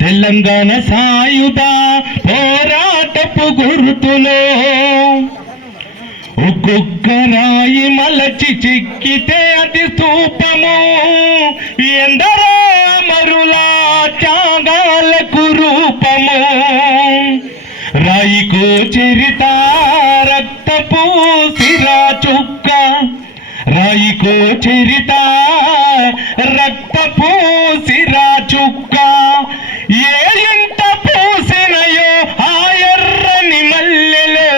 తెలంగాణ సాయుధ పోరాటపు గుర్తులో. ఒక్కొక్క రాయి మలచి చిక్కితే అతి స్థూపము. ఎందరో మరులా త్యాగాలకు రూపము. రాయికో చరిత రక్తపు సిరా చుక్క. రాయికో చరిత రక్తపు సిర చుక్క ఏ ఇంట పూసినయో ఆ ఎర్రని మల్లెలో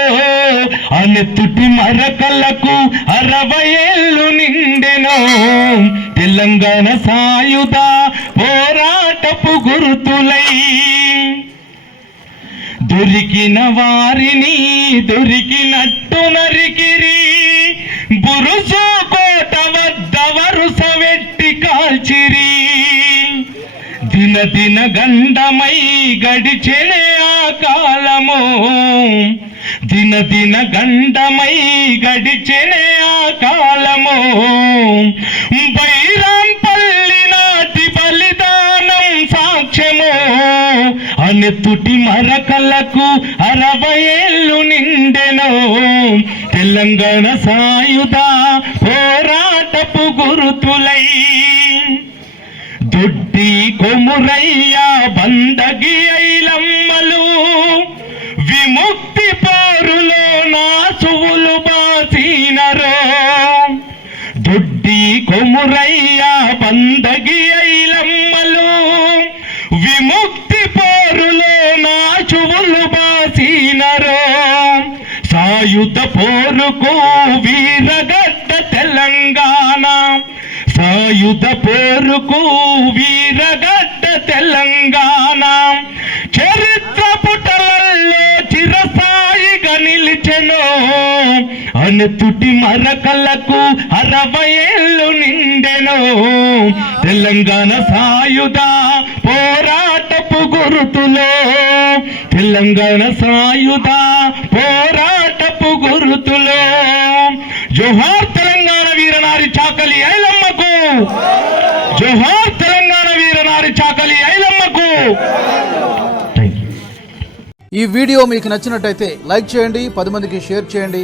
అనెత్తుటి మరకలకు అరవై ఏళ్ళు నిండెనో. తెలంగాణ సాయుధ పోరాటపు గుర్తులై. దొరికిన వారిని దొరికినట్టు నరికిరి. బురుసు దిన దిన గండమై గడిచెనే ఆ కాలము. దిన దిన గండమై గడిచెనే ఆ కాలము. బైరాంపల్లి నాటి బలిదానం సాక్ష్యము. అనెత్తుటి మరకలకు అరవై ఏళ్ళు నిండెను. తెలంగాణ సాయుధ పోరాటపు గురుతులై. దుడ్డి కొమురయ్య బందగి ఐలమ్మలు. విముక్తి పోరులో నా సువులు బాసినరో. దుడ్డి కొమురయ్య బందగి ఐలమ్మలు. విముక్తి పోరులో నా చువులు బాసినరో. సాయుధ పోరుకు వీరగడ్డ తెలంగాణ సాయుధ పోరుకు వీరగడ్డ తెలంగాణ. చరిత్ర పుటలల్లో చిరస్థాయిగా నిలిచెను. అనుతుటి మరకలకు అరవై ఏళ్ళు నిండెను. తెలంగాణ సాయుధ పోరాటపు గురుతులో. తెలంగాణ సాయుధ పోరాటపు గురుతులో. జోహార్ తెలంగాణ వీరనారి చాకలి ఐలమ్మ జోహార్ తెలంగాణ వీరనారి చాకలి ఐలమ్మకు. ఈ వీడియో మీకు నచ్చినట్టయితే లైక్ చేయండి పది మందికి షేర్ చేయండి.